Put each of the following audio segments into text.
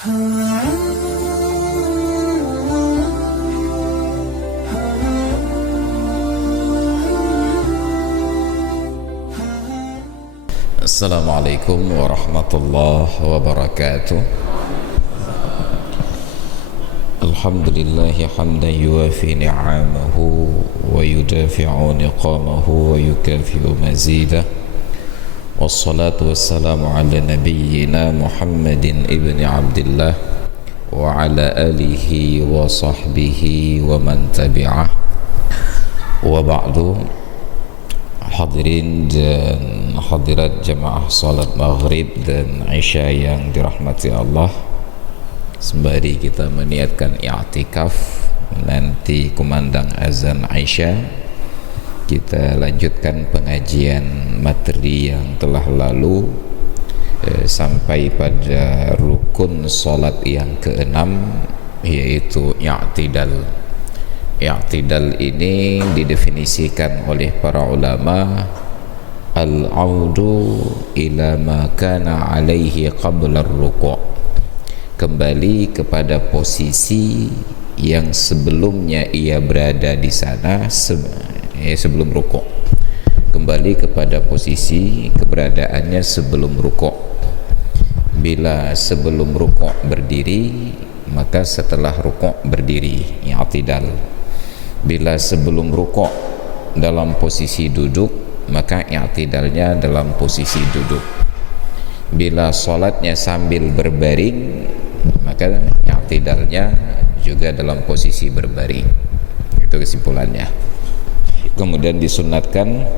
Assalamualaikum warahmatullahi wabarakatuh. Alhamdulillahi hamdan yuwafi ni'amahu wa yudafi'u niqamahu wa yukafi'u mazidah. Wassalatu wassalamu ala nabiyyina Muhammadin ibni Abdillah wa ala alihi wa sahbihi wa man tabi'ah. Wa ba'du. Hadirin dan hadirat jamaah salat maghrib dan isya yang dirahmati Allah, sembari kita meniatkan i'tikaf nanti kumandang azan isya, kita lanjutkan pengajian materi yang telah lalu sampai pada rukun salat yang keenam, yaitu i'tidal. I'tidal ini didefinisikan oleh para ulama al-audu ila ma kana alaihi qabla ar-ruku', kembali kepada posisi yang sebelumnya ia berada di sana sebelum ruku', kembali kepada posisi keberadaannya sebelum ruku'. Bila sebelum ruku' berdiri, maka setelah ruku' berdiri, i'tidal. Bila sebelum rukuk dalam posisi duduk, maka i'tidalnya dalam posisi duduk. Bila salatnya sambil berbaring, maka i'tidalnya juga dalam posisi berbaring. Itu kesimpulannya. Kemudian disunatkan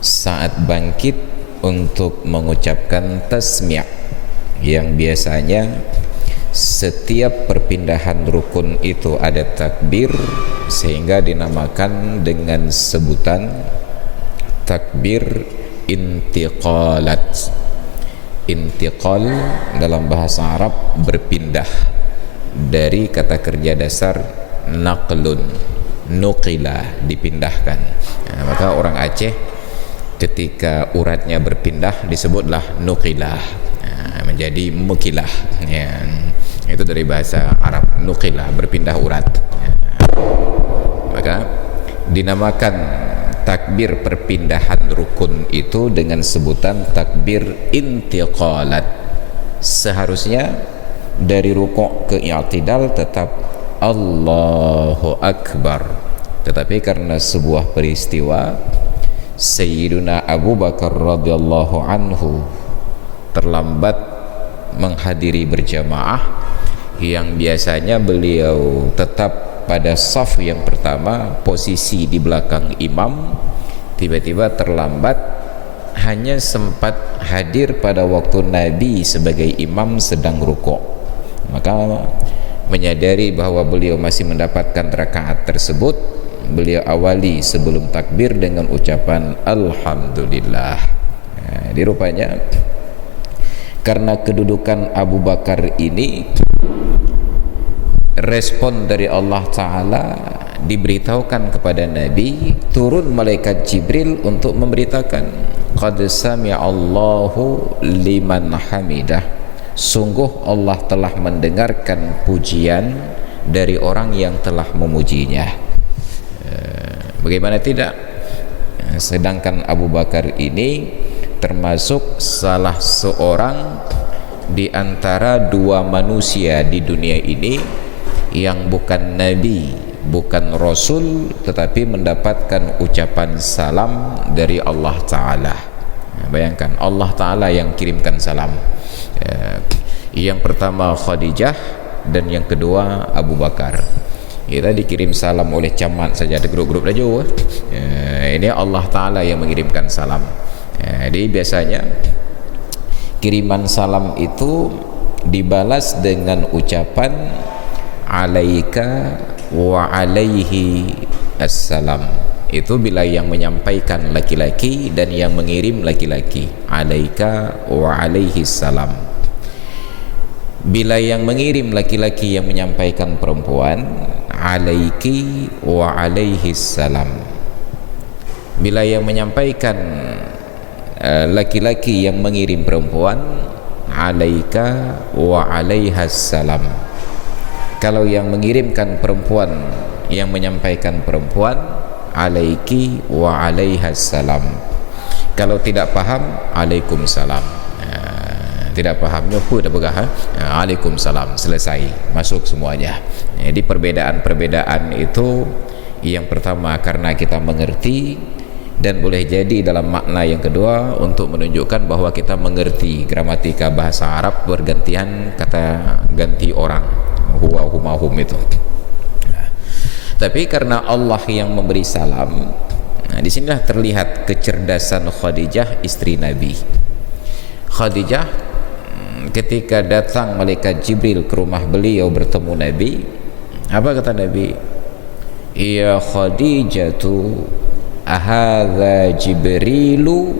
saat bangkit untuk mengucapkan tasmi', yang biasanya setiap perpindahan rukun itu ada takbir, sehingga dinamakan dengan sebutan takbir intiqalat. Intiqal dalam bahasa Arab berpindah, dari kata kerja dasar naqlun, nuqila, dipindahkan. Nah, maka orang Aceh ketika uratnya berpindah disebutlah nuqilah, menjadi mukilah, ya. Itu dari bahasa Arab, nuqilah, berpindah urat, ya. Maka dinamakan takbir perpindahan rukun itu dengan sebutan takbir intiqalat. Seharusnya dari rukuk ke i'tidal tetap Allahu Akbar, tetapi karena sebuah peristiwa Sayyiduna Abu Bakar radhiyallahu anhu terlambat menghadiri berjamaah, yang biasanya beliau tetap pada saf yang pertama, posisi di belakang imam, tiba-tiba terlambat, hanya sempat hadir pada waktu Nabi sebagai imam sedang rukuk. Maka menyadari bahwa beliau masih mendapatkan rakaat tersebut, beliau awali sebelum takbir dengan ucapan Alhamdulillah. Nah, dirupanya karena kedudukan Abu Bakar ini, respon dari Allah Ta'ala diberitahukan kepada Nabi, turun malaikat Jibril untuk memberitakan, qad sami'allahu liman hamidah, sungguh Allah telah mendengarkan pujian dari orang yang telah memujinya. Bagaimana tidak? Sedangkan Abu Bakar ini termasuk salah seorang di antara dua manusia di dunia ini yang bukan nabi, bukan rasul, tetapi mendapatkan ucapan salam dari Allah Ta'ala. Bayangkan, Allah Ta'ala yang kirimkan salam. Yang pertama Khadijah dan yang kedua Abu Bakar. Kita dikirim salam oleh camat saja, ada grup-grup saja. Ini Allah Ta'ala yang mengirimkan salam. Jadi biasanya kiriman salam itu dibalas dengan ucapan alaika wa alaihi assalam. Itu bila yang menyampaikan laki-laki dan yang mengirim laki-laki, alaika wa alaihi salam. Bila yang mengirim laki-laki yang menyampaikan perempuan, alaiki wa alaihi salam. Bila yang menyampaikan laki-laki yang mengirim perempuan, alaika wa alaihas salam. Kalau yang mengirimkan perempuan, yang menyampaikan perempuan, alaiki wa alaihas salam. Kalau tidak paham, alaikumsalam. Tidak pahamnya pun dah pegah, alaikumsalam, selesai, masuk semuanya. Jadi perbedaan-perbedaan itu yang pertama karena kita mengerti, dan boleh jadi dalam makna yang kedua untuk menunjukkan bahwa kita mengerti gramatika bahasa Arab bergantian kata ganti orang, huwa huma hum itu. Tapi karena Allah yang memberi salam, nah disinilah terlihat kecerdasan Khadijah, istri Nabi. Khadijah ketika datang malaikat Jibril ke rumah beliau bertemu Nabi, apa kata Nabi? Ya Khadijatu, ahadza Jibrilu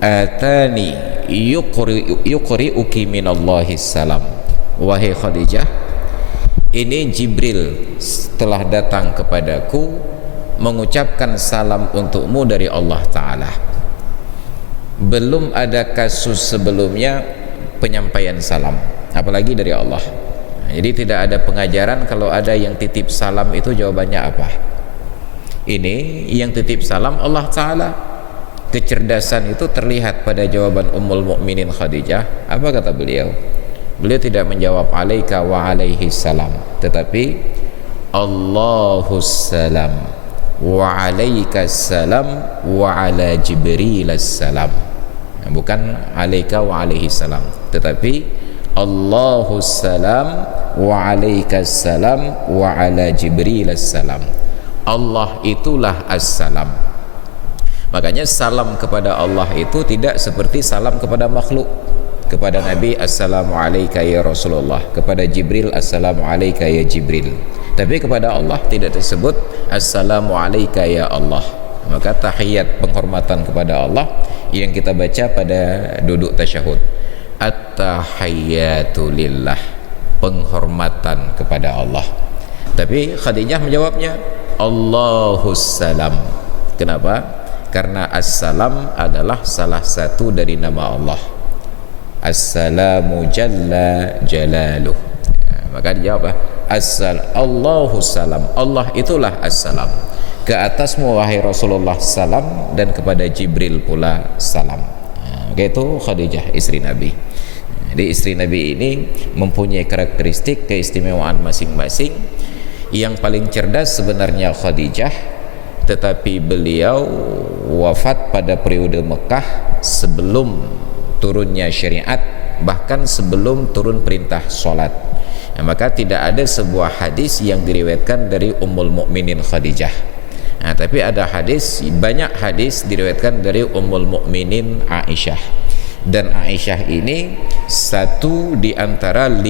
atani yuqri'uki minallahi salam. Wahai Khadijah, ini Jibril telah datang kepadaku mengucapkan salam untukmu dari Allah Ta'ala. Belum ada kasus sebelumnya penyampaian salam, apalagi dari Allah. Jadi tidak ada pengajaran kalau ada yang titip salam itu jawabannya apa. Ini yang titip salam Allah Ta'ala. Kecerdasan itu terlihat pada jawaban Ummul Mukminin Khadijah. Apa kata beliau? Beliau tidak menjawab alaika wa alaihi salam, tetapi Allahus salam wa alaika salam wa ala Jibril salam. Bukan alaika wa alaihi salam, tetapi Allahus salam wa alaika salam wa ala Jibril salam. Allah itulah as-salam. Makanya salam kepada Allah itu tidak seperti salam kepada makhluk. Kepada Nabi, assalamu alayka ya Rasulullah. Kepada Jibril, assalamu alayka ya Jibril. Tapi kepada Allah tidak tersebut assalamu alayka ya Allah. Maka tahiyat, penghormatan kepada Allah yang kita baca pada duduk tasyahud, at-tahiyyatu lillah, penghormatan kepada Allah. Tapi Khadijah menjawabnya Allahus salam. Kenapa? Karena as-salam adalah salah satu dari nama Allah. Assalamu jalla jalaluh. Maka dijawab Allahus salam. Allah itulah as-salam. Ke atasmu wahai Rasulullah salam, dan kepada Jibril pula salam. Itu Khadijah, istri Nabi. Jadi istri Nabi ini mempunyai karakteristik keistimewaan masing-masing. Yang paling cerdas sebenarnya Khadijah, tetapi beliau wafat pada periode Mekah sebelum turunnya syariat, bahkan sebelum turun perintah solat. Maka tidak ada sebuah hadis yang diriwayatkan dari Ummul Mukminin Khadijah. Tapi ada hadis, banyak hadis diriwayatkan dari Ummul Mukminin Aisyah. Dan Aisyah ini satu di antara 5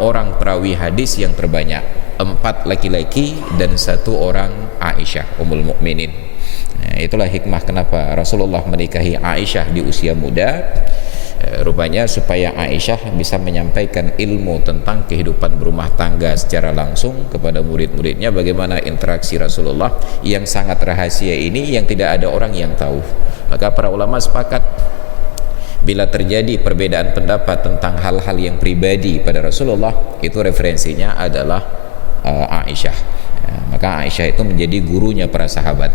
orang perawi hadis yang terbanyak, 4 laki-laki dan 1 orang Aisyah Ummul Mukminin. Itulah hikmah kenapa Rasulullah menikahi Aisyah di usia muda. Rupanya supaya Aisyah bisa menyampaikan ilmu tentang kehidupan berumah tangga secara langsung kepada murid-muridnya, bagaimana interaksi Rasulullah yang sangat rahasia ini yang tidak ada orang yang tahu. Maka para ulama sepakat bila terjadi perbedaan pendapat tentang hal-hal yang pribadi pada Rasulullah, itu referensinya adalah Aisyah. Maka Aisyah itu menjadi gurunya para sahabat.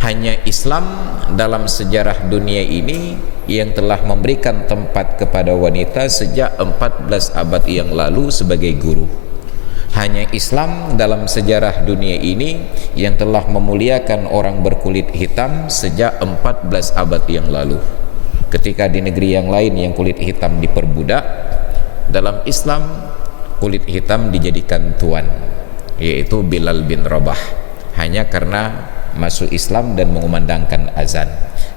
Hanya Islam dalam sejarah dunia ini yang telah memberikan tempat kepada wanita sejak 14 abad yang lalu sebagai guru. Hanya Islam dalam sejarah dunia ini yang telah memuliakan orang berkulit hitam sejak 14 abad yang lalu. Ketika di negeri yang lain yang kulit hitam diperbudak, dalam Islam kulit hitam dijadikan tuan, yaitu Bilal bin Rabah, hanya karena masuk Islam dan mengumandangkan azan,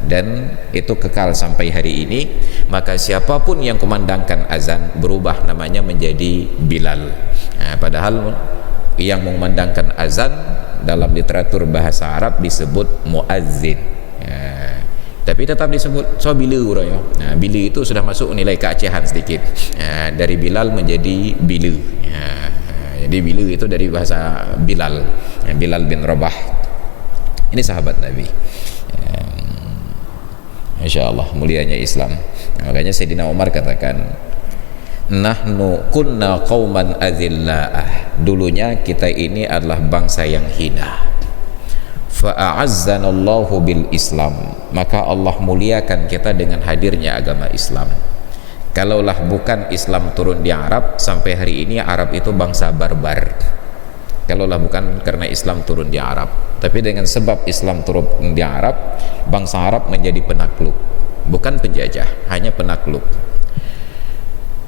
dan itu kekal sampai hari ini. Maka siapapun yang kumandangkan azan berubah namanya menjadi Bilal. Padahal yang mengumandangkan azan dalam literatur bahasa Arab disebut muazzin, tapi tetap disebut so bilu ya. Bilu itu sudah masuk nilai keacehan sedikit, dari Bilal menjadi bilu. Jadi bilu itu dari bahasa Bilal, Bilal bin Rabah. Ini sahabat Nabi. Insya Allah mulianya Islam. Makanya Sayyidina Umar katakan, Nahnu kunna qauman adzillah. Dulunya kita ini adalah bangsa yang hina. Fa'azzanallahu bil Islam. Maka Allah muliakan kita dengan hadirnya agama Islam. Kalaulah bukan Islam turun di Arab, sampai hari ini Arab itu bangsa barbar. Kalaulah bukan karena Islam turun di Arab, tapi dengan sebab Islam turun di Arab, bangsa Arab menjadi penakluk, bukan penjajah, hanya penakluk.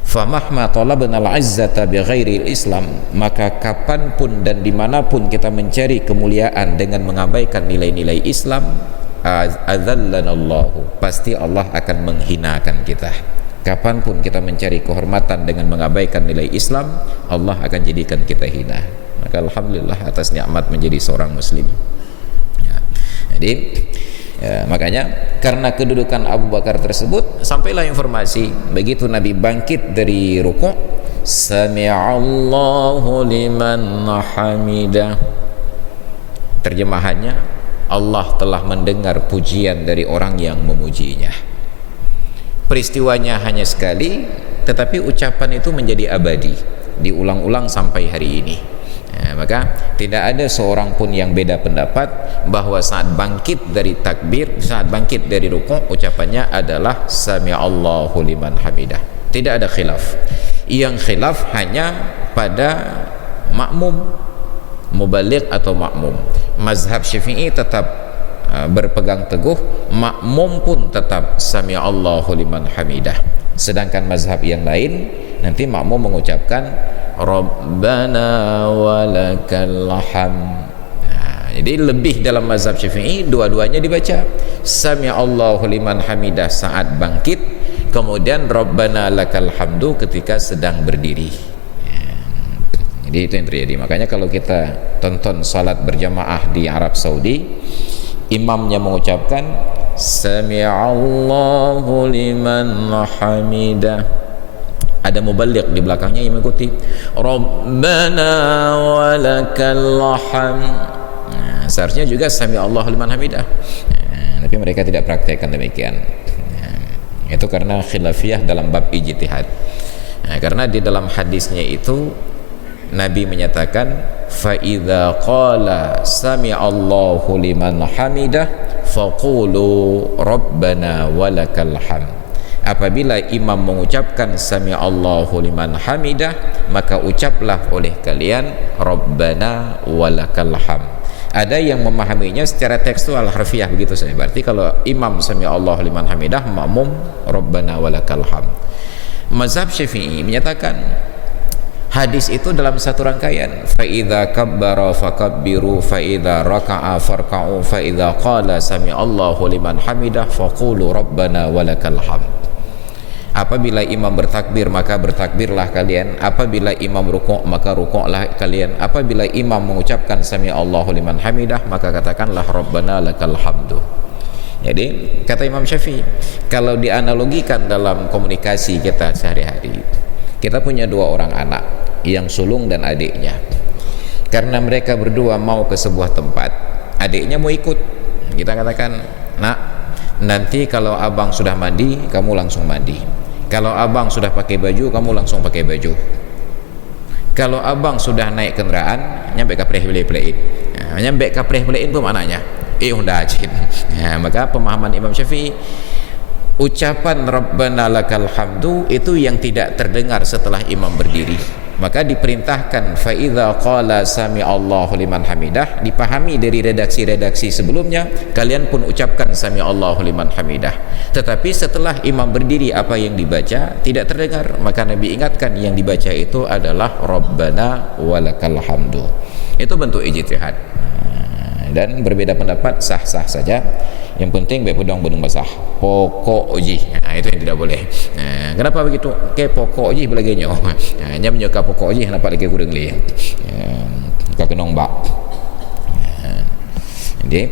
Famahma talabna al-izzata bighairi Islam, maka kapanpun dan dimanapun kita mencari kemuliaan dengan mengabaikan nilai-nilai Islam, adzallanallahu, pasti Allah akan menghinakan kita. Kapanpun kita mencari kehormatan dengan mengabaikan nilai Islam, Allah akan jadikan kita hina. Maka alhamdulillah atas nikmat menjadi seorang muslim ya. Jadi makanya karena kedudukan Abu Bakar tersebut, sampailah informasi begitu Nabi bangkit dari rukuk, sami'allahu liman hamidah. Terjemahannya, Allah telah mendengar pujian dari orang yang memujinya. Peristiwanya hanya sekali, tetapi ucapan itu menjadi abadi, diulang-ulang sampai hari ini. Maka tidak ada seorang pun yang beda pendapat bahwa saat bangkit dari takbir, saat bangkit dari rukuk, ucapannya adalah sami'allahu liman hamidah. Tidak ada khilaf. Yang khilaf hanya pada makmum, mubaligh atau makmum. Mazhab Syafi'i tetap berpegang teguh, makmum pun tetap sami'allahu liman hamidah. Sedangkan mazhab yang lain nanti makmum mengucapkan Rabbana walakal hamd. Jadi lebih dalam mazhab Syafi'i dua-duanya dibaca sami'allahu liman hamidah saat bangkit, kemudian Rabbana lakal hamdu ketika sedang berdiri. Jadi itu yang terjadi. Makanya kalau kita tonton salat berjamaah di Arab Saudi, imamnya mengucapkan sami'allahu liman hamidah, ada mubaligh di belakangnya yang mengikuti Rabbana walakal hamd. Seharusnya juga sami'allahu liman hamidah, tapi mereka tidak praktekkan demikian. Itu karena khilafiyah dalam bab ijtihad. Karena di dalam hadisnya itu Nabi menyatakan fa idza qala sami'allahu liman hamidah faqulu rabbana walakal hamd. Apabila imam mengucapkan sami'allahu liman hamidah, maka ucaplah oleh kalian rabbana walakal hamd. Ada yang memahaminya secara tekstual harfiah begitu saja. Berarti kalau imam sami'allahu liman hamidah, makmum rabbana walakal hamd. Mazhab Syafi'i menyatakan hadis itu dalam satu rangkaian. Fa idza kabbara fakabbiru, fa idza raka'a farka'u, fa idza qala sami'allahu liman hamidah faqulu rabbana walakal hamd. Apabila imam bertakbir, maka bertakbirlah kalian. Apabila imam rukuk, maka rukuklah kalian. Apabila imam mengucapkan sami'allahu liman hamidah, maka katakanlah rabbana lakal hamdu. Jadi kata Imam Syafi'i, kalau dianalogikan dalam komunikasi kita sehari-hari, kita punya dua orang anak, yang sulung dan adiknya. Karena mereka berdua mau ke sebuah tempat, adiknya mau ikut. Kita katakan, nak, nanti kalau abang sudah mandi, kamu langsung mandi. Kalau abang sudah pakai baju, kamu langsung pakai baju. Kalau abang sudah naik kendaraan, nyampe kapreh belein. Nyampe kapreh belein itu maknanya udah ajin. Maka pemahaman Imam Syafi'i, ucapan Rabbana lakal hamdu itu yang tidak terdengar setelah imam berdiri. Maka diperintahkan fa idza qala sami'allahu liman hamidah, dipahami dari redaksi-redaksi sebelumnya, kalian pun ucapkan sami'allahu liman hamidah. Tetapi setelah imam berdiri, apa yang dibaca tidak terdengar, maka Nabi ingatkan yang dibaca itu adalah Rabbana walakal hamdu. Itu bentuk ijtihad. Dan berbeda pendapat sah-sah saja. Yang penting baik pedang benung basah. Pokok uji. Itu yang tidak boleh. Kenapa begitu? Ke pokok uji belagainya. Hanya menyuka pokok uji nampak lagi kurang li. Ka kenong bak. Jadi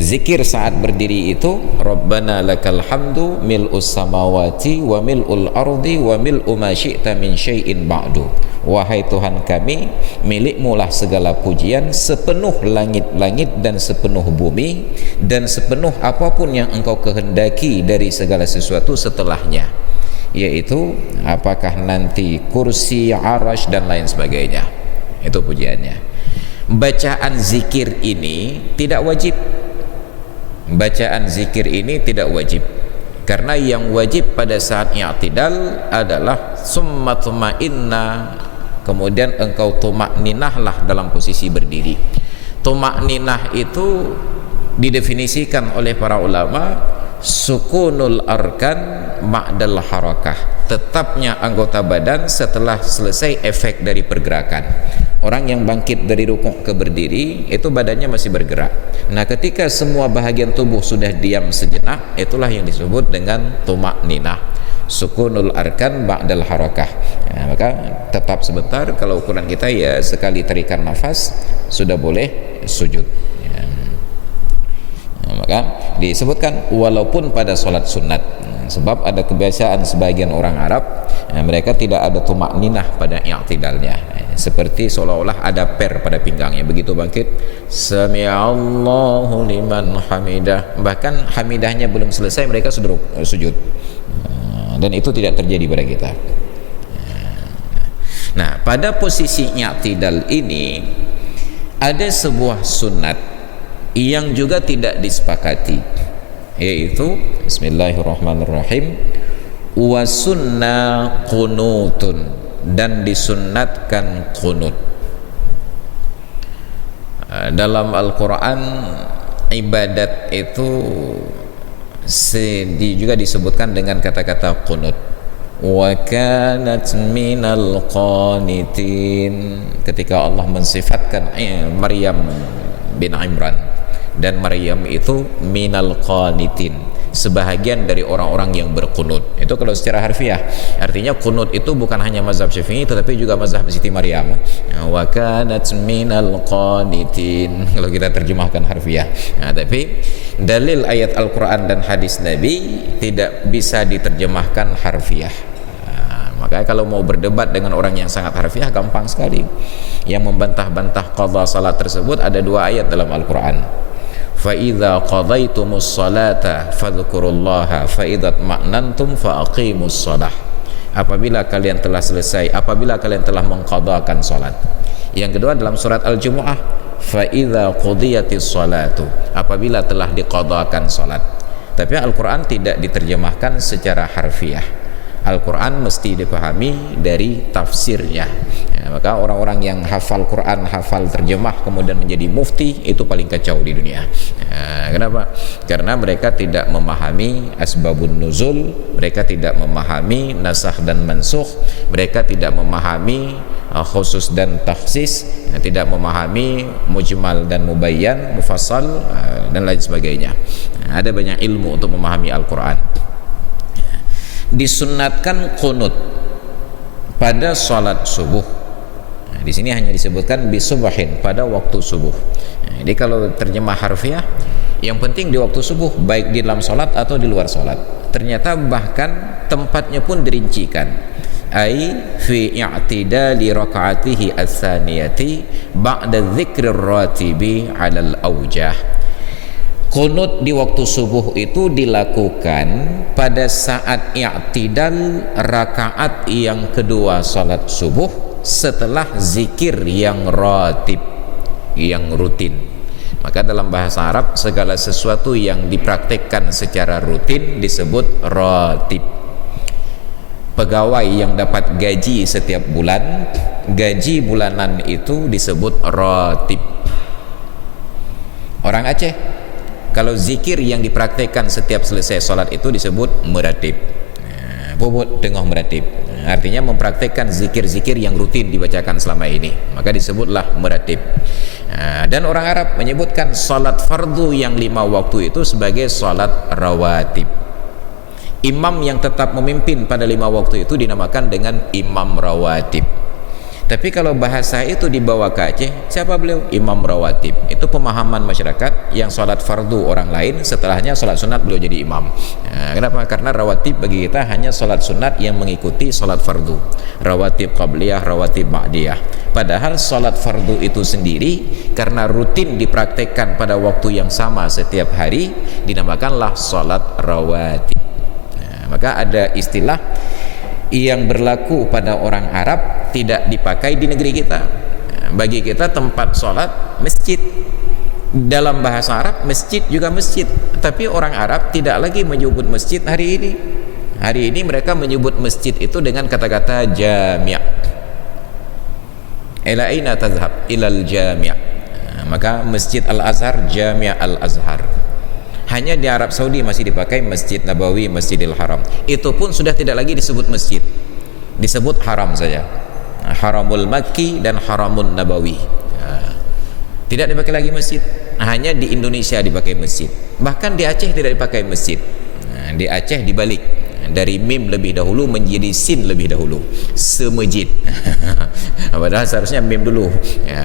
zikir saat berdiri itu Rabbana lakal hamdu mil'us samawati wa mil'ul ardi wa mil'u ma syi'ta min syai'in ba'du. Wahai Tuhan kami, milikmu lah segala pujian, sepenuh langit-langit dan sepenuh bumi, dan sepenuh apapun yang engkau kehendaki dari segala sesuatu setelahnya. yaitu apakah nanti kursi, arash dan lain sebagainya. Itu pujiannya. Bacaan zikir ini tidak wajib. Bacaan zikir ini tidak wajib, karena yang wajib pada saat i'tidal adalah summa tuma'inna, kemudian engkau tumakninahlah dalam posisi berdiri. Tumakninah itu didefinisikan oleh para ulama sukunul arkan ma'dal harakah, tetapnya anggota badan setelah selesai efek dari pergerakan. Orang yang bangkit dari rukuk ke berdiri itu badannya masih bergerak. Nah, ketika semua bahagian tubuh sudah diam sejenak, itulah yang disebut dengan tumakninah, sukunul arkan ba'dal harakah. Ya, maka tetap sebentar, kalau ukuran kita ya sekali tarikan nafas sudah boleh sujud. Ya. Nah, maka disebutkan walaupun pada sholat sunat. Sebab ada kebiasaan sebagian orang Arab, mereka tidak ada tumakninah pada i'tidalnya, seperti seolah-olah ada per pada pinggangnya. Begitu bangkit, sami'allahu liman hamidah, bahkan hamidahnya belum selesai mereka sudah sujud. Dan itu tidak terjadi pada kita. Nah, pada posisi i'tidal ini ada sebuah sunat yang juga tidak disepakati, yaitu bismillahirrahmanirrahim, wa sunna qunutun, dan disunnatkan qunut. Dalam Al-Quran ibadat itu juga disebutkan dengan kata-kata qunut. Wa kanat minal qanitin, ketika Allah mensifatkan Maryam bin Imran, dan Maryam itu minal qanitin, sebahagian dari orang-orang yang berkunut. Itu kalau secara harfiah, artinya kunut itu bukan hanya mazhab Syafi'i tetapi juga mazhab Siti Maryam. Wa kanat minal qanitin kalau kita terjemahkan harfiah. Nah, tapi dalil ayat Al-Quran dan hadis Nabi tidak bisa diterjemahkan harfiah. Maka kalau mau berdebat dengan orang yang sangat harfiah gampang sekali. Yang membantah-bantah qadha salat tersebut ada dua ayat dalam Al-Quran. Fa idza qadaytumus salata fadhkurullaha fa idza tma'nantum fa aqimus shalah. Apabila kalian telah selesai, apabila kalian telah mengqadhakan salat. Yang kedua dalam surat Al-Jumu'ah, fa idza qudiyatis salatu, apabila telah diqadhakan salat. Tapi Al-Quran tidak diterjemahkan secara harfiah. Al-Quran mesti dipahami dari tafsirnya. Ya, maka orang-orang yang hafal Quran, hafal terjemah kemudian menjadi mufti, itu paling kacau di dunia. Ya, kenapa? Karena mereka tidak memahami asbabun nuzul, mereka tidak memahami nasakh dan mansukh, mereka tidak memahami khusus dan takhsis, tidak memahami mujmal dan mubayyan, mufassal, dan lain sebagainya. Ada banyak ilmu untuk memahami Al-Quran. Disunnatkan qunut pada salat subuh. Nah, di sini hanya disebutkan bisubahin, pada waktu subuh. Nah, jadi kalau terjemah harfiah, yang penting di waktu subuh, baik di dalam salat atau di luar salat. Ternyata bahkan tempatnya pun dirincikan. Ai fi i'tidali rakaatihi ats-tsaniyati ba'da dzikrir ratibi 'alal aujah. Qunut di waktu subuh itu dilakukan pada saat i'tidal rakaat yang kedua salat subuh setelah zikir yang ratib, yang rutin. Maka dalam bahasa Arab segala sesuatu yang dipraktikkan secara rutin disebut ratib. Pegawai yang dapat gaji setiap bulan, gaji bulanan itu disebut ratib. Orang Aceh, kalau zikir yang dipraktikkan setiap selesai sholat itu disebut meratib. Bobot tengah meratib, artinya mempraktikkan zikir-zikir yang rutin dibacakan selama ini, maka disebutlah meratib. Dan orang Arab menyebutkan sholat fardu yang 5 waktu itu sebagai sholat rawatib. Imam yang tetap memimpin pada 5 waktu itu dinamakan dengan imam rawatib. Tapi kalau bahasa itu dibawa ke Aceh, siapa beliau? Imam rawatib. Itu pemahaman masyarakat yang sholat fardu orang lain, setelahnya sholat sunat beliau jadi imam. Nah, kenapa? Karena rawatib bagi kita hanya sholat sunat yang mengikuti sholat fardu. Rawatib qabliyah, rawatib ba'diyah. Padahal sholat fardu itu sendiri karena rutin dipraktekkan pada waktu yang sama setiap hari, dinamakanlah sholat rawatib. Nah, maka ada istilah yang berlaku pada orang Arab tidak dipakai di negeri kita. Bagi kita tempat sholat masjid. Dalam bahasa Arab masjid juga masjid, tapi orang Arab tidak lagi menyebut masjid hari ini. Hari ini mereka menyebut masjid itu dengan kata-kata jami'. Ila aina tadhhab? Ilal jami'. Maka Masjid Al-Azhar, Jami' Al-Azhar. Hanya di Arab Saudi masih dipakai Masjid Nabawi, Masjidil Haram. Itu pun sudah tidak lagi disebut masjid, disebut haram saja. Haramul Makki dan Haramun Nabawi. Tidak dipakai lagi masjid. Hanya di Indonesia dipakai masjid. Bahkan di Aceh tidak dipakai masjid. Di Aceh dibalik, dari mim lebih dahulu menjadi sin lebih dahulu, semejid. Padahal seharusnya mim dulu.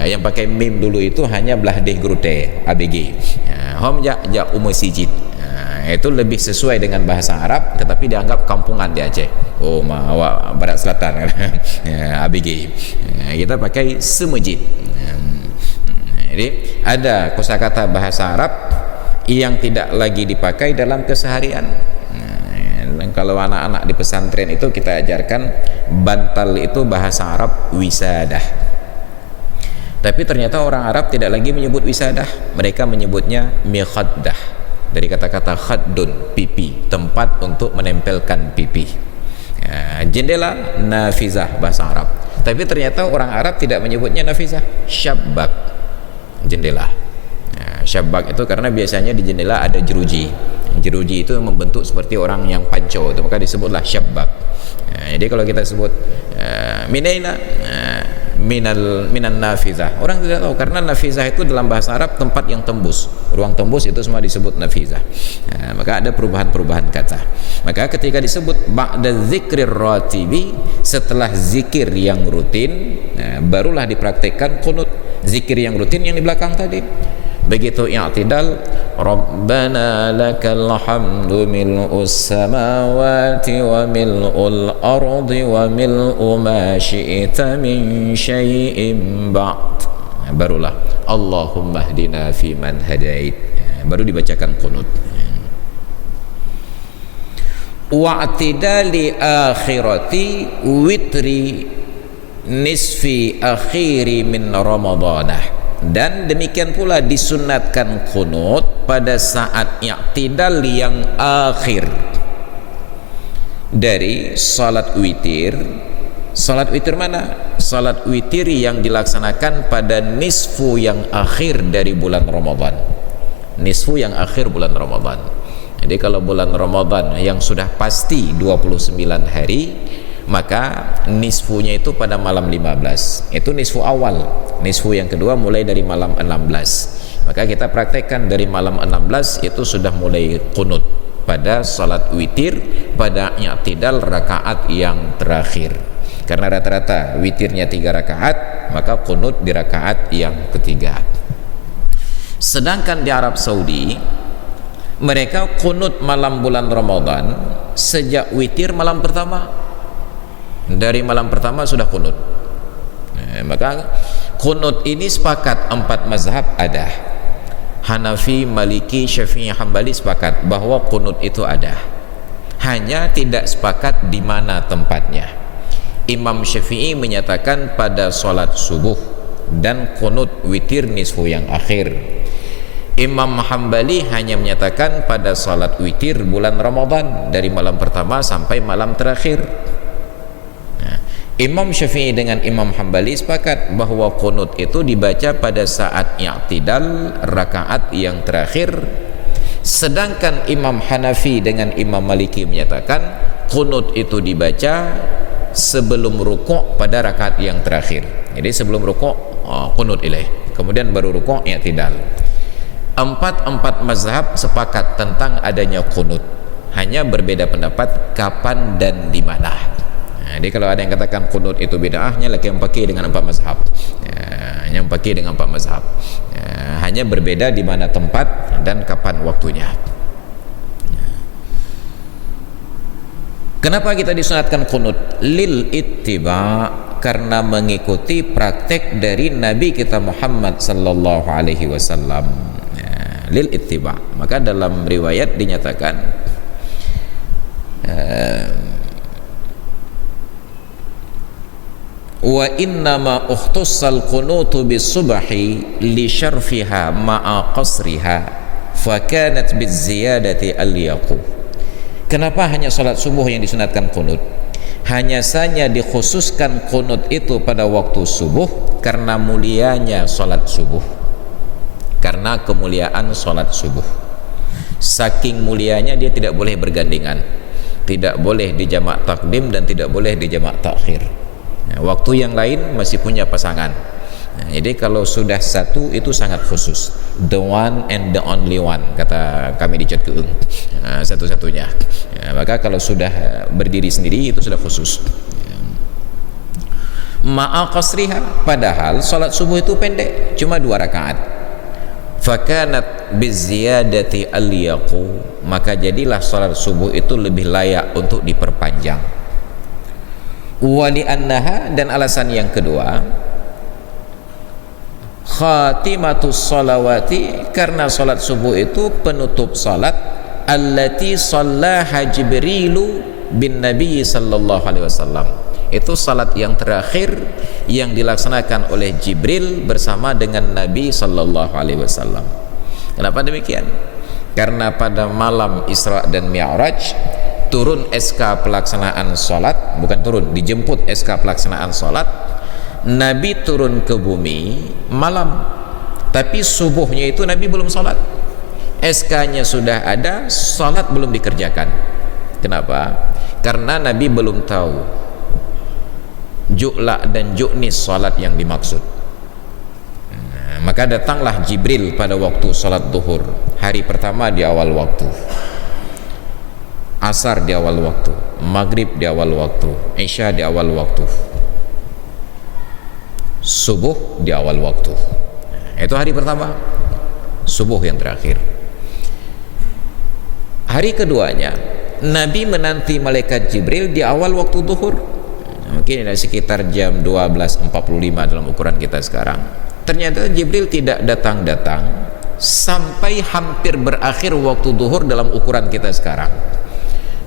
Yang pakai mim dulu itu hanya Blahdeh Grute ABG. Hom jak umasijid. Itu lebih sesuai dengan bahasa Arab, tetapi dianggap kampungan di Aceh. Oh, awak barat selatan. ABG. Kita pakai semejid. Jadi ada kosakata bahasa Arab yang tidak lagi dipakai dalam keseharian. Dan kalau anak-anak di pesantren itu kita ajarkan bantal itu bahasa Arab wisadah. Tapi ternyata orang Arab tidak lagi menyebut wisadah, mereka menyebutnya mikhaddah. Dari kata-kata khaddun, pipi, tempat untuk menempelkan pipi. Jendela nafizah bahasa Arab. Tapi ternyata orang Arab tidak menyebutnya nafizah, syabbak, jendela. Syabbak itu karena biasanya di jendela ada jeruji. Jeruji itu membentuk seperti orang yang panco, itu maka disebutlah syabbak. Jadi kalau kita sebut minaina minan nafizah, orang tidak tahu karena nafizah itu dalam bahasa Arab tempat yang tembus, ruang tembus itu semua disebut nafizah. Maka ada perubahan-perubahan kata. Maka ketika disebut ba'da dzikrir ratibi, setelah zikir yang rutin, barulah dipraktekkan qunut. Zikir yang rutin yang di belakang tadi. Begitu i'tidal, Rabbana lakal hamdu mil'us samawati wa mil'ul ardi wa mil'u ma syi'ta min syai'in ba'd. Barulah Allahumma hdina fi man hadait. Baru dibacakan qunut. Wa'tidali akhirati witri nisfi akhiri min Ramadanah. Dan demikian pula disunatkan qunut pada saat i'tidal yang akhir dari salat witir. Salat witir mana? Salat witir yang dilaksanakan pada nisfu yang akhir dari bulan Ramadan. Nisfu yang akhir bulan Ramadan. Jadi kalau bulan Ramadan yang sudah pasti 29 hari, maka nisfunya itu pada malam 15. Itu nisfu awal. Nisfu yang kedua mulai dari malam 16. Maka kita praktekkan dari malam 16 itu sudah mulai qunut pada salat witir pada i'tidal rakaat yang terakhir. Karena rata-rata witirnya 3 rakaat, maka qunut di rakaat yang ketiga. Sedangkan di Arab Saudi mereka qunut malam bulan Ramadan sejak witir malam pertama. Dari malam pertama sudah qunut. Maka qunut ini sepakat 4 mazhab ada. Hanafi, Maliki, Syafi'i, Hambali sepakat bahwa qunut itu ada. Hanya tidak sepakat di mana tempatnya. Imam Syafi'i menyatakan pada salat subuh dan qunut witir nisfu yang akhir. Imam Hambali hanya menyatakan pada salat witir bulan Ramadan dari malam pertama sampai malam terakhir. Imam Syafi'i dengan Imam Hambali sepakat bahwa qunut itu dibaca pada saat i'tidal rakaat yang terakhir. Sedangkan Imam Hanafi dengan Imam Maliki menyatakan qunut itu dibaca sebelum rukuk pada rakaat yang terakhir. Jadi sebelum rukuk qunut ilaih, kemudian baru rukuk i'tidal. Empat mazhab sepakat tentang adanya qunut. Hanya berbeda pendapat kapan dan di mana. Jadi kalau ada yang katakan qunut itu bid'ahnya lagi yang pakai dengan 4 mazhab. Yang pakai dengan 4 mazhab. Hanya berbeda di mana tempat dan kapan waktunya. Kenapa kita disunatkan qunut? Lil ittiba, karena mengikuti praktek dari Nabi kita Muhammad sallallahu alaihi wasallam. Lil ittiba. Maka dalam riwayat dinyatakan wa innama ukhtussal qunutu bis-subhi li syarfiha ma'a qasriha fa kanat biz-ziyadati al-yaqu. Kenapa hanya salat subuh yang disunatkan qunut? Hanya saja dikhususkan qunut itu pada waktu subuh karena mulianya salat subuh, karena kemuliaan salat subuh. Saking mulianya dia tidak boleh bergandengan, tidak boleh dijamak takdim dan tidak boleh dijamak takhir. Waktu yang lain masih punya pasangan. Jadi kalau sudah satu itu sangat khusus, the one and the only one, kata kami di Chat Keung, satu-satunya. Maka kalau sudah berdiri sendiri itu sudah khusus. Ma'a qasriha, padahal salat subuh itu pendek, cuma 2 rakaat. Fakanat biziyadati al-yaqu, maka jadilah salat subuh itu lebih layak untuk diperpanjang. Wali annaha, dan alasan yang kedua, khatimatus salawati, karena salat subuh itu penutup salat allati shallaha Jibrilu bin Nabi sallallahu alaihi wasallam. Itu salat yang terakhir yang dilaksanakan oleh Jibril bersama dengan Nabi sallallahu alaihi wasallam. Kenapa demikian? Karena pada malam Isra dan Mi'raj turun SK pelaksanaan salat, bukan turun, dijemput SK pelaksanaan salat. Nabi turun ke bumi malam, tapi subuhnya itu Nabi belum salat. SK-nya sudah ada, salat belum dikerjakan. Kenapa? Karena Nabi belum tahu ju'la dan ju'nis salat yang dimaksud. Maka datanglah Jibril pada waktu salat duhur, hari pertama di awal waktu, asar di awal waktu, maghrib di awal waktu, isya di awal waktu, subuh di awal waktu. Itu hari pertama, subuh yang terakhir. Hari keduanya Nabi menanti malaikat Jibril di awal waktu duhur, mungkin ada sekitar jam 12.45 dalam ukuran kita sekarang. Ternyata Jibril tidak datang-datang sampai hampir berakhir waktu duhur dalam ukuran kita sekarang,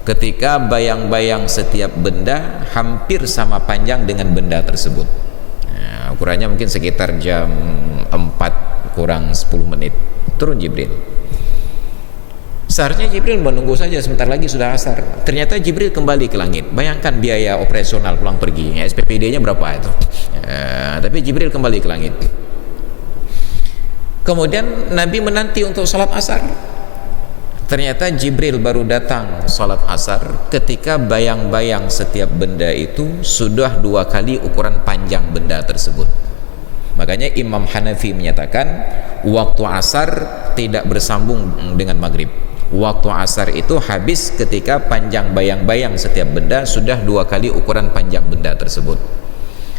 ketika bayang-bayang setiap benda hampir sama panjang dengan benda tersebut. Ukurannya mungkin sekitar jam 4 kurang 10 menit turun Jibril. Seharusnya Jibril menunggu saja, sebentar lagi sudah asar. Ternyata Jibril kembali ke langit. Bayangkan biaya operasional pulang pergi, SPPD-nya berapa itu? Tapi Jibril kembali ke langit. Kemudian Nabi menanti untuk salat asar. Ternyata Jibril baru datang salat asar ketika bayang-bayang setiap benda itu sudah 2 kali ukuran panjang benda tersebut. Makanya Imam Hanafi menyatakan waktu asar tidak bersambung dengan maghrib. Waktu asar itu habis ketika panjang bayang-bayang setiap benda sudah 2 kali ukuran panjang benda tersebut.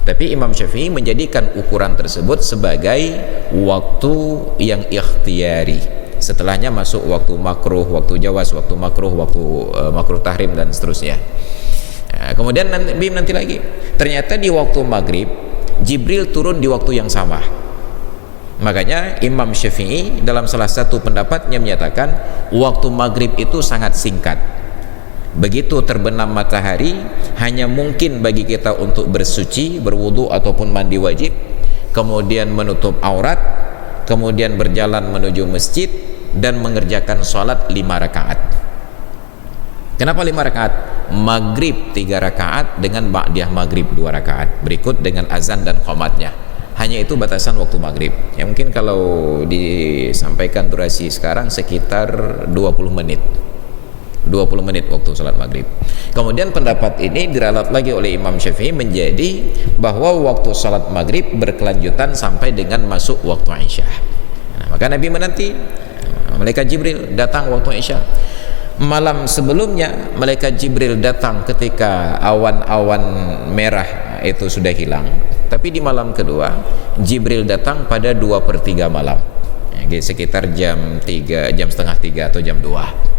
Tapi Imam Syafi'i menjadikan ukuran tersebut sebagai waktu yang ikhtiyari. Setelahnya masuk waktu makruh, waktu jawaz, waktu makruh, waktu makruh tahrim dan seterusnya. Kemudian nanti lagi, ternyata di waktu maghrib Jibril turun di waktu yang sama. Makanya Imam Syafi'i dalam salah satu pendapatnya menyatakan waktu maghrib itu sangat singkat. Begitu terbenam matahari, hanya mungkin bagi kita untuk bersuci, berwudu ataupun mandi wajib, kemudian menutup aurat, kemudian berjalan menuju masjid dan mengerjakan sholat 5 rakaat. Kenapa 5 rakaat? Maghrib 3 rakaat dengan ba'diyah maghrib 2 rakaat, berikut dengan azan dan qomatnya. Hanya itu batasan waktu maghrib. Ya mungkin kalau disampaikan durasi sekarang sekitar 20 menit. 20 menit waktu salat maghrib. Kemudian pendapat ini diralat lagi oleh Imam Syafi'i menjadi bahwa waktu salat maghrib berkelanjutan sampai dengan masuk waktu isya. Maka Nabi menanti malaikat Jibril datang waktu isya. Malam sebelumnya malaikat Jibril datang ketika awan-awan merah itu sudah hilang. Tapi di malam kedua Jibril datang pada 2/3 malam, sekitar jam 3, jam setengah 3 atau jam 2.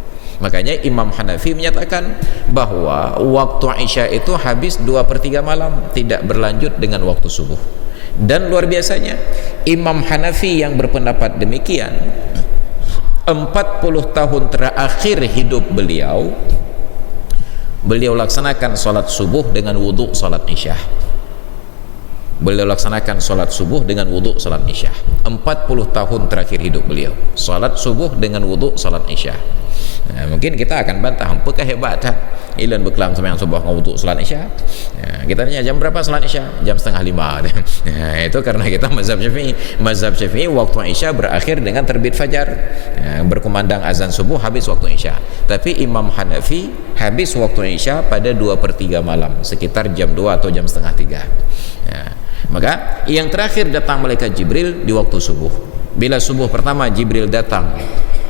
Makanya Imam Hanafi menyatakan bahwa waktu isya itu habis 2/3 malam, tidak berlanjut dengan waktu subuh. Dan luar biasanya Imam Hanafi yang berpendapat demikian, 40 tahun terakhir hidup beliau laksanakan salat subuh dengan wudu salat isya. Beliau laksanakan salat subuh dengan wudhu salat isya. 40 tahun terakhir hidup beliau, salat subuh dengan wudhu salat isya. Mungkin kita akan bantah, apakah hebatan ilan beklam sembahyang subuh dengan wudhu salat isya. Kita tanya jam berapa salat isya? Jam 4:30. Itu karena kita mazhab Syafi'i waktu isya berakhir dengan terbit fajar, berkumandang azan subuh, habis waktu isya. Tapi Imam Hanafi habis waktu isya pada 2/3 malam, sekitar jam 2 atau jam 2:30. Maka yang terakhir datang malaikat Jibril di waktu subuh. Bila subuh pertama Jibril datang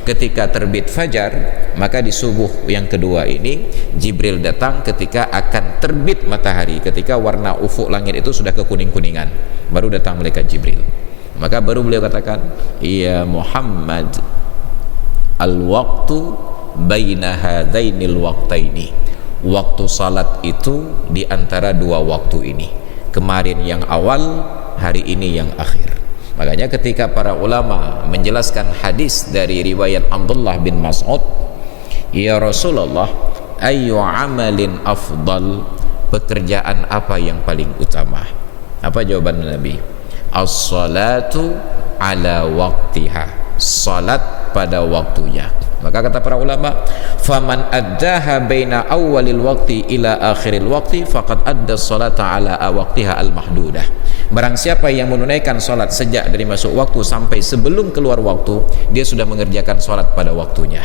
ketika terbit fajar, maka di subuh yang kedua ini Jibril datang ketika akan terbit matahari, ketika warna ufuk langit itu sudah kekuning-kuningan, baru datang malaikat Jibril. Maka baru beliau katakan, ya Muhammad, al-waqtu baina hadainil waqtaini. Waktu salat itu di antara dua waktu ini. Kemarin yang awal, hari ini yang akhir. Makanya ketika para ulama menjelaskan hadis dari riwayat Abdullah bin Mas'ud, ya Rasulullah, ayyu amalin afdal, pekerjaan apa yang paling utama? Apa jawaban Nabi? As-salatu ala waqtiha, salat pada waktunya. Maka kata para ulama, faman addaha baina awalil waqti ila akhiril waqti faqad adda salata ala waqtiha al-mahdudah. Barang siapa yang menunaikan salat sejak dari masuk waktu sampai sebelum keluar waktu, dia sudah mengerjakan salat pada waktunya.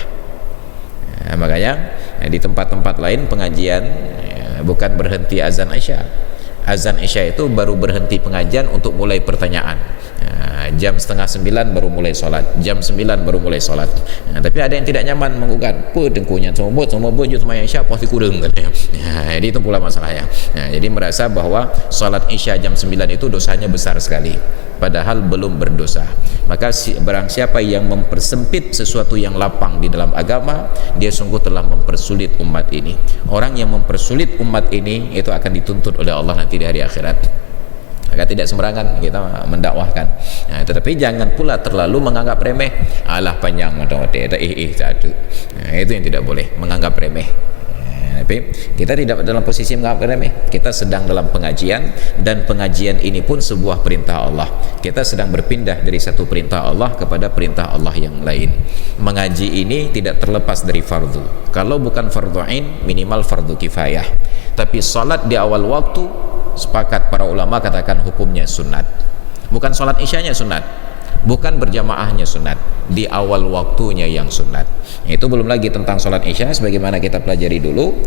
Makanya di tempat-tempat lain pengajian bukan berhenti azan isya. Azan isya itu baru berhenti pengajian untuk mulai pertanyaan. Jam 8:30 baru mulai solat, jam 9 baru mulai solat. Tapi ada yang tidak nyaman mengugat, dengkunya semua bot semayang isya pasti kurang. Jadi itu pula masalahnya. Jadi merasa bahwa solat isya jam 9 itu dosanya besar sekali, padahal belum berdosa. Maka barang siapa yang mempersempit sesuatu yang lapang di dalam agama, dia sungguh telah mempersulit umat ini. Orang yang mempersulit umat ini itu akan dituntut oleh Allah nanti di hari akhirat. Maka tidak sembarangan kita mendakwahkan. Tetapi jangan pula terlalu menganggap remeh. Alah panjang satu. Itu yang tidak boleh, menganggap remeh. Tapi kita tidak dalam posisi menganggap remeh. Kita sedang dalam pengajian, dan pengajian ini pun sebuah perintah Allah. Kita sedang berpindah dari satu perintah Allah kepada perintah Allah yang lain. Mengaji ini tidak terlepas dari fardu. Kalau bukan fardu ain, minimal fardu kifayah. Tapi salat di awal waktu, sepakat para ulama katakan hukumnya sunat. Bukan salat isyanya sunat, bukan berjamaahnya sunat, di awal waktunya yang sunat. Itu belum lagi tentang salat isya sebagaimana kita pelajari dulu.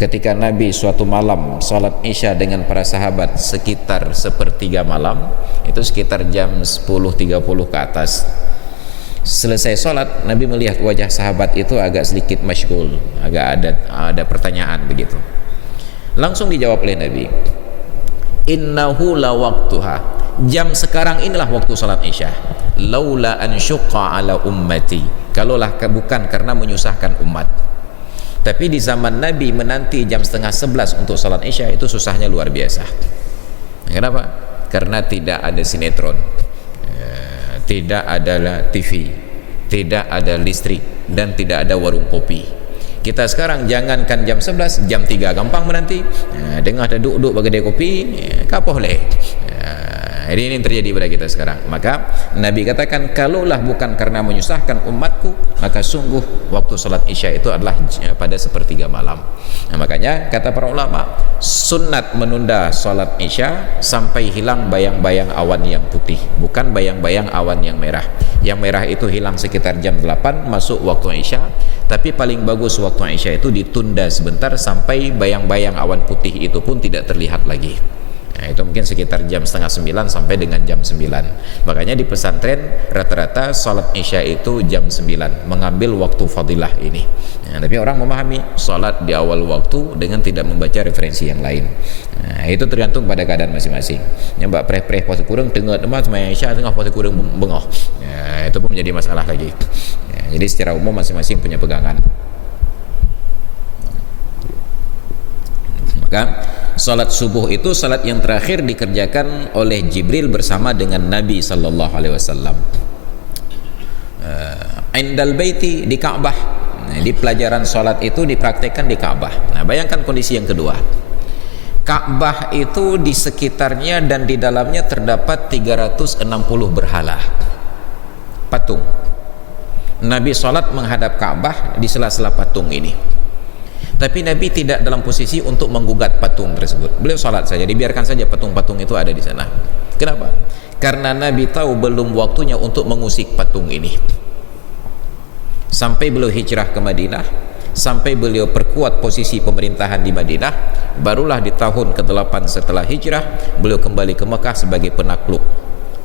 Ketika Nabi suatu malam salat isya dengan para sahabat sekitar 1/3 malam, itu sekitar jam 10:30 ke atas. Selesai salat, Nabi melihat wajah sahabat itu agak sedikit masyghul, agak ada pertanyaan begitu. Langsung dijawab oleh Nabi, innahu la waqtuha, jam sekarang inilah waktu salat isya. Laula an syuqqa ala ummati, kalaulah bukan karena menyusahkan umat. Tapi di zaman Nabi menanti jam 10:30 untuk salat isya itu susahnya luar biasa. Kenapa? Karena tidak ada sinetron, tidak ada TV, tidak ada listrik, dan tidak ada warung kopi. Kita sekarang jangankan jam 11, jam 3 gampang menanti. Dengar ada duduk bagi kedai kopi, kapoh leh. Jadi ini terjadi pada kita sekarang. Maka Nabi katakan, kalaulah bukan karena menyusahkan umatku, maka sungguh waktu salat isya itu adalah pada 1/3 malam. Makanya kata para ulama, sunnat menunda salat isya sampai hilang bayang-bayang awan yang putih, bukan bayang-bayang awan yang merah. Yang merah itu hilang sekitar jam 8 masuk waktu isya. Tapi paling bagus waktu isya itu ditunda sebentar sampai bayang-bayang awan putih itu pun tidak terlihat lagi. Itu mungkin sekitar jam 8:30 sampai dengan jam 9. Makanya di pesantren rata-rata salat isya itu jam 9, mengambil waktu fadilah ini. Tapi orang memahami salat di awal waktu dengan tidak membaca referensi yang lain. Itu tergantung pada keadaan masing-masing. Mbak preh-preh puasa kurang tengah teman semayang isya tengah puasa kurang bengah. Itu pun menjadi masalah lagi. Jadi secara umum masing-masing punya pegangan. Maka salat subuh itu salat yang terakhir dikerjakan oleh Jibril bersama dengan Nabi sallallahu alaihi wasallam. Indal baiti, di Ka'bah. Di pelajaran salat itu dipraktekkan di Ka'bah. Bayangkan kondisi yang kedua. Ka'bah itu di sekitarnya dan di dalamnya terdapat 360 berhala patung. Nabi sholat menghadap Ka'bah di sela-sela patung ini. Tapi Nabi tidak dalam posisi untuk menggugat patung tersebut. Beliau sholat saja, dibiarkan saja patung-patung itu ada di sana. Kenapa? Karena Nabi tahu belum waktunya untuk mengusik patung ini. Sampai beliau hijrah ke Madinah, sampai beliau perkuat posisi pemerintahan di Madinah, barulah di tahun ke-8 setelah hijrah beliau kembali ke Mekah sebagai penakluk.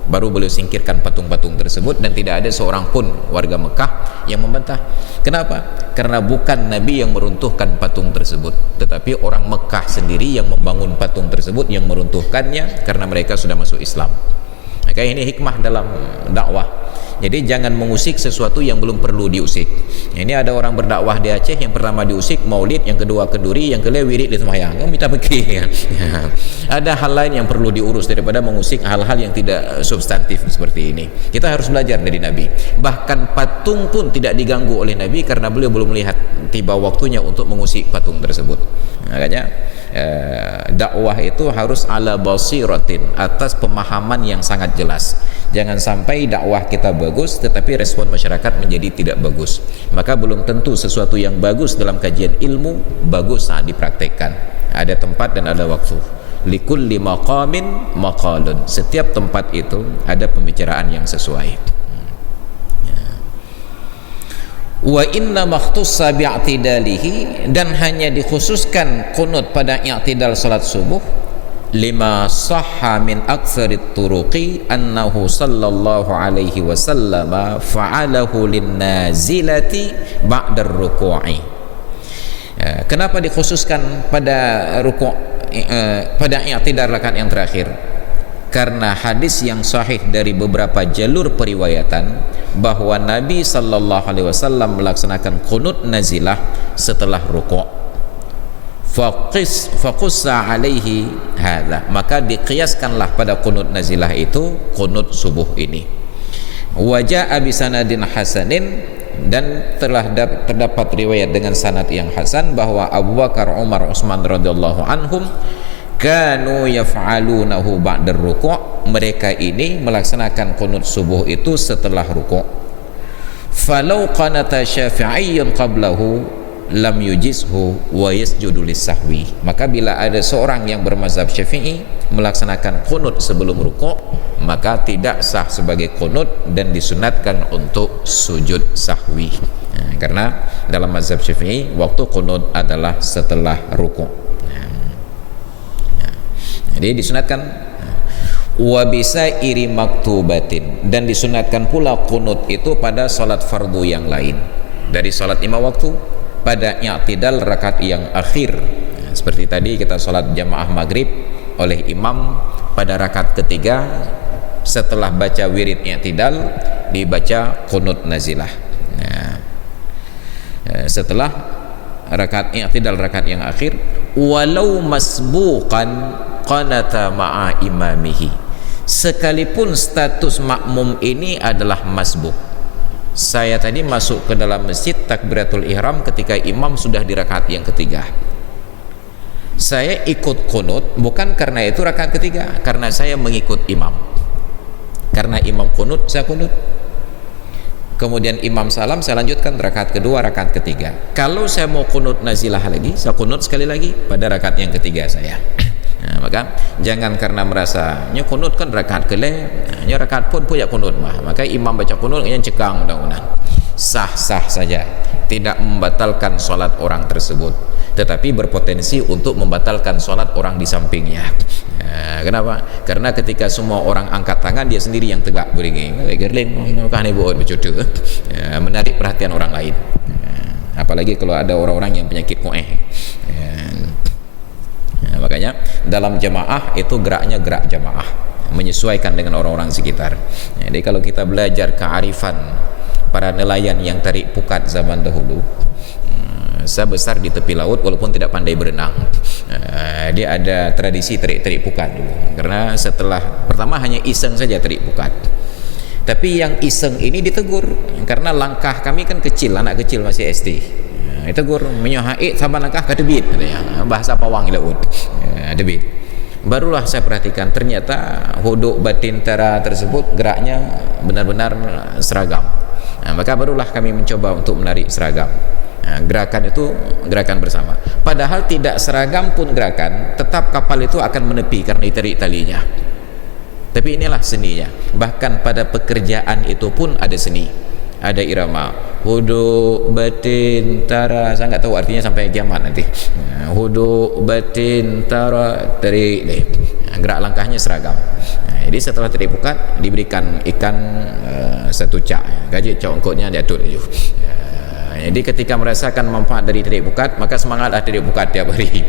Baru beliau singkirkan patung-patung tersebut, dan tidak ada seorang pun warga Mekah yang membantah. Kenapa? Karena bukan Nabi yang meruntuhkan patung tersebut, tetapi orang Mekah sendiri yang membangun patung tersebut, yang meruntuhkannya karena mereka sudah masuk Islam. Maka ini hikmah dalam dakwah. Jadi jangan mengusik sesuatu yang belum perlu diusik. Ini ada orang berdakwah di Aceh, yang pertama diusik maulid, yang kedua kenduri, yang kelima wirid di sembahyang. Kamu minta pergi. Ada hal lain yang perlu diurus daripada mengusik hal-hal yang tidak substantif seperti ini. Kita harus belajar dari Nabi. Bahkan patung pun tidak diganggu oleh Nabi karena beliau belum melihat tiba waktunya untuk mengusik patung tersebut. Makanya dakwah itu harus ala basiratin, atas pemahaman yang sangat jelas. Jangan sampai dakwah kita bagus tetapi respon masyarakat menjadi tidak bagus. Maka belum tentu sesuatu yang bagus dalam kajian ilmu bagus saat dipraktekkan. Ada tempat dan ada waktu. Likulli maqamin maqalun. Setiap tempat itu ada pembicaraan yang sesuai. Wa inna makhtussa bi'tidalihi, dan hanya dikhususkan qunut pada i'tidal salat subuh, lima sahha min aktsarit turuqi annahu sallallahu alaihi wasallam fa'alahu linnazilati ba'da ruku'i. Kenapa dikhususkan pada ruku' pada i'tidal rakaat yang terakhir? Karena hadis yang sahih dari beberapa jalur periwayatan bahwa Nabi sallallahu alaihi wasallam melaksanakan qunut nazilah setelah rukuk. Faqussa alaihi hadza, maka diqiyaskanlah pada qunut nazilah itu qunut subuh ini. Wa jaa bi sanadin hasanin, dan telah terdapat riwayat dengan sanad yang hasan bahwa Abu Bakar, Umar, Utsman radhiyallahu anhum kanu yaf'alunahu ba'da ruku', mereka ini melaksanakan qunut subuh itu setelah ruku'. Falau qanata syafi'iyyun qablahu lam yujizhu wa yasjudu lis-sahwi, maka bila ada seorang yang bermazhab Syafi'i melaksanakan qunut sebelum ruku', maka tidak sah sebagai qunut dan disunatkan untuk sujud sahwi. Karena dalam mazhab Syafi'i waktu qunut adalah setelah ruku'. Jadi disunatkan. Wa bisa iri maktubatin, dan disunatkan pula qunut itu pada salat fardu yang lain dari salat 5 waktu, pada i'tidal rakaat yang akhir. Seperti tadi kita salat jamaah maghrib oleh imam pada rakaat ketiga, setelah baca wirid i'tidal dibaca qunut nazilah. Setelah rakaat i'tidal rakaat yang akhir, walau masbuqan qanata ma'a imamihi, sekalipun status makmum ini adalah masbuk. Saya tadi masuk ke dalam masjid takbiratul ihram ketika imam sudah di rakaat yang ketiga. Saya ikut qunut bukan karena itu rakaat ketiga, karena saya mengikut imam. Karena imam qunut, saya qunut. Kemudian imam salam, saya lanjutkan rakaat kedua, rakaat ketiga. Kalau saya mau qunut nazilah lagi, saya qunut sekali lagi pada rakaat yang ketiga saya. Nah, maka jangan karena merasa nya qunut kan rakaat kele, nya rakaat pun punya qunut maka imam baca qunut yang cekang mudah-mudahan. Sah-sah saja, tidak membatalkan salat orang tersebut, tetapi berpotensi untuk membatalkan salat orang di sampingnya. Kenapa? Karena ketika semua orang angkat tangan, dia sendiri yang tegak berdiri, menarik perhatian orang lain. Apalagi kalau ada orang-orang yang penyakit koeh. Makanya dalam jamaah itu geraknya gerak jamaah, menyesuaikan dengan orang-orang sekitar. Jadi kalau kita belajar kearifan para nelayan yang tarik pukat zaman dahulu, saya besar di tepi laut walaupun tidak pandai berenang, dia ada tradisi tarik pukat dulu. Karena setelah pertama hanya iseng saja tarik pukat, tapi yang iseng ini ditegur karena langkah kami kan kecil, anak kecil masih SD. tegur menyohait saban langkah ke debit katanya, bahasa pawang ilaut debit. Barulah saya perhatikan ternyata huduk batin tara tersebut geraknya benar-benar seragam. Maka barulah kami mencoba untuk menarik seragam. Gerakan itu gerakan bersama. Padahal tidak seragam pun gerakan, tetap kapal itu akan menepi karena ditarik talinya. Tapi inilah seninya. Bahkan pada pekerjaan itu pun ada seni, ada irama. Huduk batin tara, saya nggak tahu artinya sampai kiamat nanti. Huduk batin tara, tarik deh. Gerak langkahnya seragam. Jadi setelah tarik pukat diberikan ikan satu cak, gaji cak ongkotnya diatur aja. Jadi ketika merasakan manfaat dari tarik pukat, maka semangatlah tarik pukat tiap hari.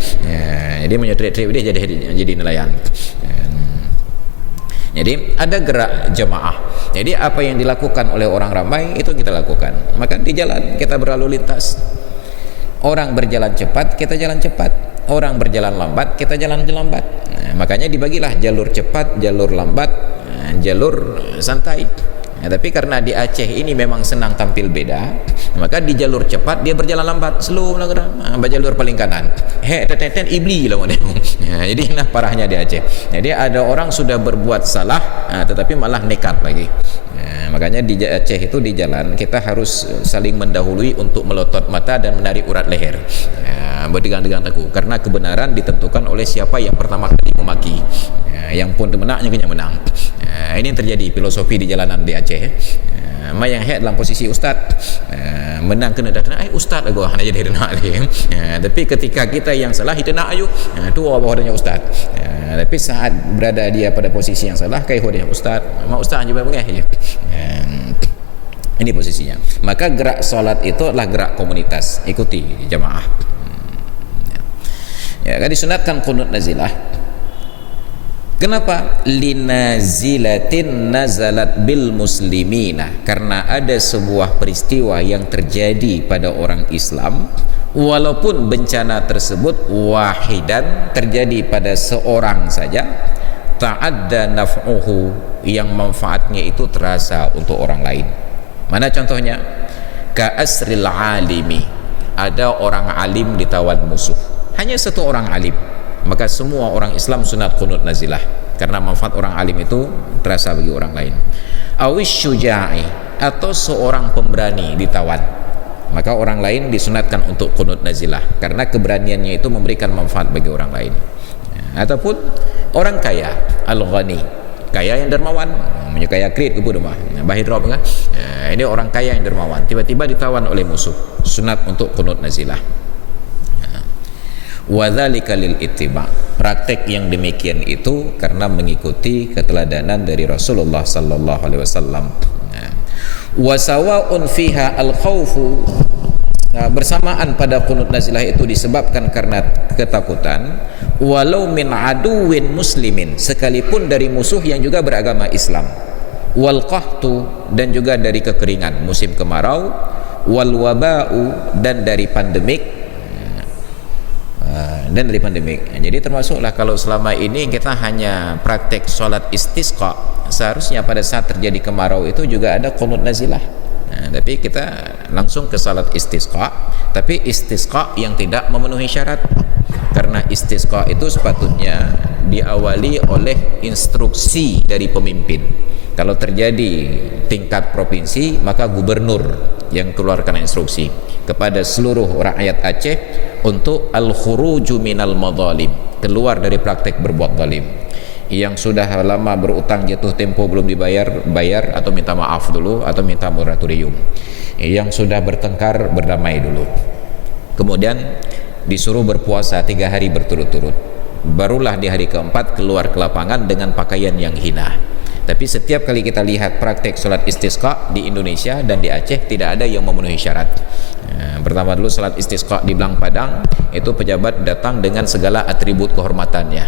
Jadi menyetrik dia jadi nelayan. Jadi ada gerak jemaah. Jadi apa yang dilakukan oleh orang ramai itu kita lakukan. Maka di jalan kita berlalu lintas. Orang berjalan cepat, kita jalan cepat. Orang berjalan lambat, kita jalan lambat. Makanya dibagilah jalur cepat, jalur lambat, jalur santai. Tapi karena di Aceh ini memang senang tampil beda, maka di jalur cepat dia berjalan lambat, slow lah gerak, jalur paling kanan. Teten ibli lah jadi nah parahnya di Aceh. Jadi ada orang sudah berbuat salah, tetapi malah nekat lagi. Makanya di Aceh itu di jalan kita harus saling mendahului untuk melotot mata dan menarik urat leher. Berdegang-degang teguh karena kebenaran ditentukan oleh siapa yang pertama kali memaki. Yang pun menangnya yang menang. Ini yang terjadi filosofi di jalanan di Aceh. Yang head dalam posisi ustaz, menang kena datang ustaz aku hanya jadi nak dia. Tapi ketika kita yang salah kita nak ayu, tu bawahnya ustaz. Tapi saat berada dia pada posisi yang salah, kai dia ustaz, mau ustaz juga mengeh. Ini posisinya. Maka gerak solat itu adalah gerak komunitas, ikuti jamaah. Kan disunatkan qunut nazilah. Kenapa? Linazilatin nazalat bil muslimina, karena ada sebuah peristiwa yang terjadi pada orang Islam, walaupun bencana tersebut wahidan terjadi pada seorang saja, ta'adda naf'uhu, yang manfaatnya itu terasa untuk orang lain. Mana contohnya? Ka asril alimi, ada orang alim ditawan musuh, hanya satu orang alim, maka semua orang Islam sunat qunut nazilah karena manfaat orang alim itu terasa bagi orang lain. Awis syuja'i, atau seorang pemberani ditawan, maka orang lain disunatkan untuk qunut nazilah karena keberaniannya itu memberikan manfaat bagi orang lain. Ataupun orang kaya, al-ghani, kaya yang dermawan, menyukai kredit ke rumah, bahir rob kan. Ini orang kaya yang dermawan tiba-tiba ditawan oleh musuh, sunat untuk qunut nazilah. Wadzalika lil ittiba, praktek yang demikian itu karena mengikuti keteladanan dari Rasulullah sallallahu alaihi wasallam. Wa sawaun fiha al khaufu, bersamaan pada qunut nazilah itu disebabkan karena ketakutan, walau min aduwin muslimin, sekalipun dari musuh yang juga beragama Islam, wal qahtu, dan juga dari kekeringan musim kemarau, wal waba'u, dan dari pandemik, Jadi termasuklah kalau selama ini kita hanya praktek sholat istisqa, seharusnya pada saat terjadi kemarau itu juga ada qunut nazilah. Tapi kita langsung ke salat istisqa, tapi istisqa yang tidak memenuhi syarat, karena istisqa itu sepatutnya diawali oleh instruksi dari pemimpin. Kalau terjadi tingkat provinsi, maka gubernur yang keluarkan instruksi kepada seluruh rakyat Aceh untuk al-khuruju minal madzalim, keluar dari praktek berbuat zalim. Yang sudah lama berutang jatuh tempo belum dibayar, bayar atau minta maaf dulu atau minta moratorium. Yang sudah bertengkar berdamai dulu. Kemudian disuruh berpuasa 3 hari berturut-turut. Barulah di hari keempat keluar ke lapangan dengan pakaian yang hina. Tapi setiap kali kita lihat praktek sholat istisqa di Indonesia dan di Aceh, tidak ada yang memenuhi syarat. Pertama dulu sholat istisqa di Belang Padang, itu pejabat datang dengan segala atribut kehormatannya,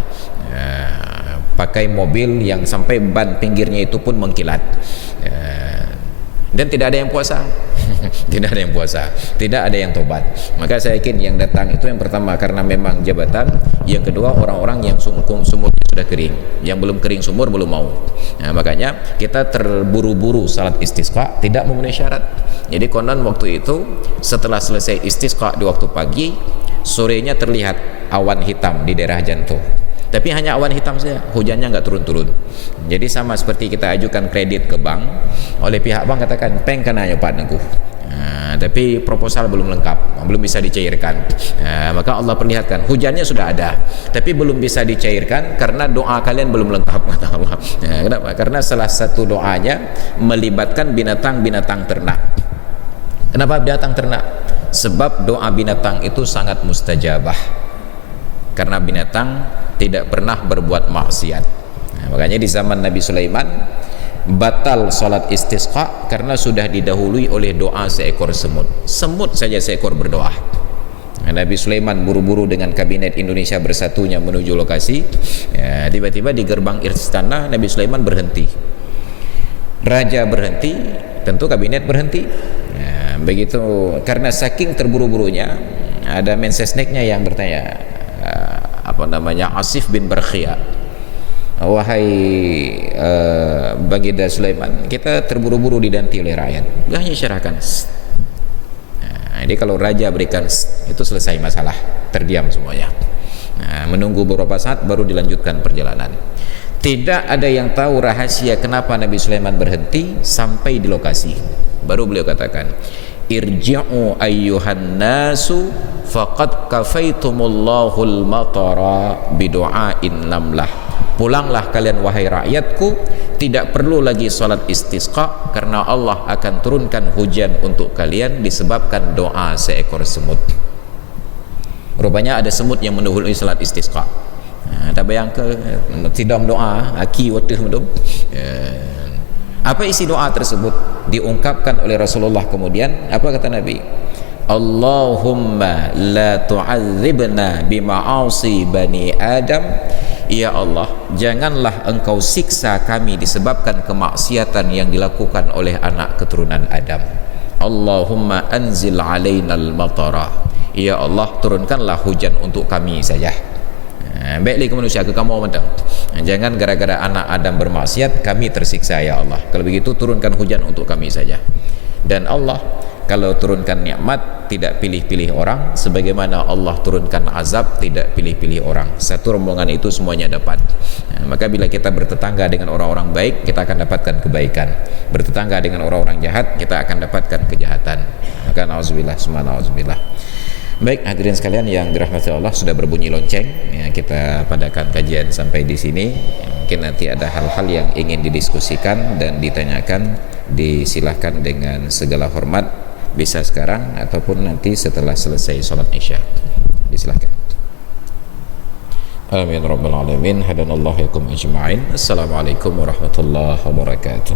pakai mobil yang sampai ban pinggirnya itu pun mengkilat, dan tidak ada yang puasa. Tidak ada yang puasa, tidak ada yang tobat. Maka saya yakin yang datang itu yang pertama karena memang jabatan, yang kedua orang-orang yang sumurnya sudah kering, yang belum kering sumur belum mau. Nah, makanya kita terburu-buru salat istisqa, tidak memenuhi syarat. Jadi konon waktu itu setelah selesai istisqa di waktu pagi, sorenya terlihat awan hitam di daerah jantung, tapi hanya awan hitam saja, hujannya nggak turun-turun. Jadi sama seperti kita ajukan kredit ke bank, oleh pihak bank katakan peng kena nyopat nengku. Tapi proposal belum lengkap, belum bisa dicairkan. Maka Allah perlihatkan hujannya sudah ada, tapi belum bisa dicairkan karena doa kalian belum lengkap, kata Allah. Kenapa? Karena salah satu doanya melibatkan binatang-binatang ternak. Kenapa binatang ternak? Sebab doa binatang itu sangat mustajabah, karena binatang tidak pernah berbuat maksiat. Makanya di zaman Nabi Sulaiman batal salat istisqa karena sudah didahului oleh doa seekor semut. Semut saja seekor berdoa. Nabi Sulaiman buru-buru dengan kabinet Indonesia Bersatunya menuju lokasi. Tiba-tiba di gerbang istana Nabi Sulaiman berhenti. Raja berhenti, tentu kabinet berhenti. Begitu, karena saking terburu-burunya, ada mensesneknya yang bertanya, Asif bin Barkhia, wahai Baginda Sulaiman, kita terburu-buru didanti oleh rakyat, hanya syarahkan. Jadi kalau raja berikan itu selesai masalah, terdiam semuanya. Menunggu beberapa saat baru dilanjutkan perjalanan. Tidak ada yang tahu rahasia kenapa Nabi Sulaiman berhenti sampai di lokasi. Baru beliau katakan, irji'u ayyuhan nasu faqad kafaitumullahul matara bidu'ain namlah. Pulanglah kalian wahai rakyatku, tidak perlu lagi salat istisqa karena Allah akan turunkan hujan untuk kalian disebabkan doa seekor semut. Rupanya ada semut yang mendahului salat istisqa. Tak bayang ke tidak doa aki waktu mendum. Apa isi doa tersebut? Diungkapkan oleh Rasulullah kemudian, apa kata Nabi? Allahumma la tu'adzibna bima'asi bani Adam. Ya Allah, janganlah engkau siksa kami disebabkan kemaksiatan yang dilakukan oleh anak keturunan Adam. Allahumma anzil alainal matara. Ya Allah, turunkanlah hujan untuk kami saja. Baiklah ke manusia, ke kamu mentang. Jangan gara-gara anak Adam bermaksiat kami tersiksa ya Allah. Kalau begitu turunkan hujan untuk kami saja. Dan Allah kalau turunkan nikmat tidak pilih-pilih orang, sebagaimana Allah turunkan azab tidak pilih-pilih orang. Satu rombongan itu semuanya dapat. Maka bila kita bertetangga dengan orang-orang baik, kita akan dapatkan kebaikan. Bertetangga dengan orang-orang jahat, kita akan dapatkan kejahatan. Maka na'udzubillah, semua na'udzubillah. Baik hadirin sekalian yang dirahmati Allah, sudah berbunyi lonceng ya, kita padakan kajian sampai di sini. Mungkin nanti ada hal-hal yang ingin didiskusikan dan ditanyakan, disilahkan dengan segala hormat, bisa sekarang ataupun nanti setelah selesai sholat isya. Disilahkan. Amin rabbal alamin. Hadanallahu yakum ajma'in. Assalamualaikum warahmatullahi wabarakatuh.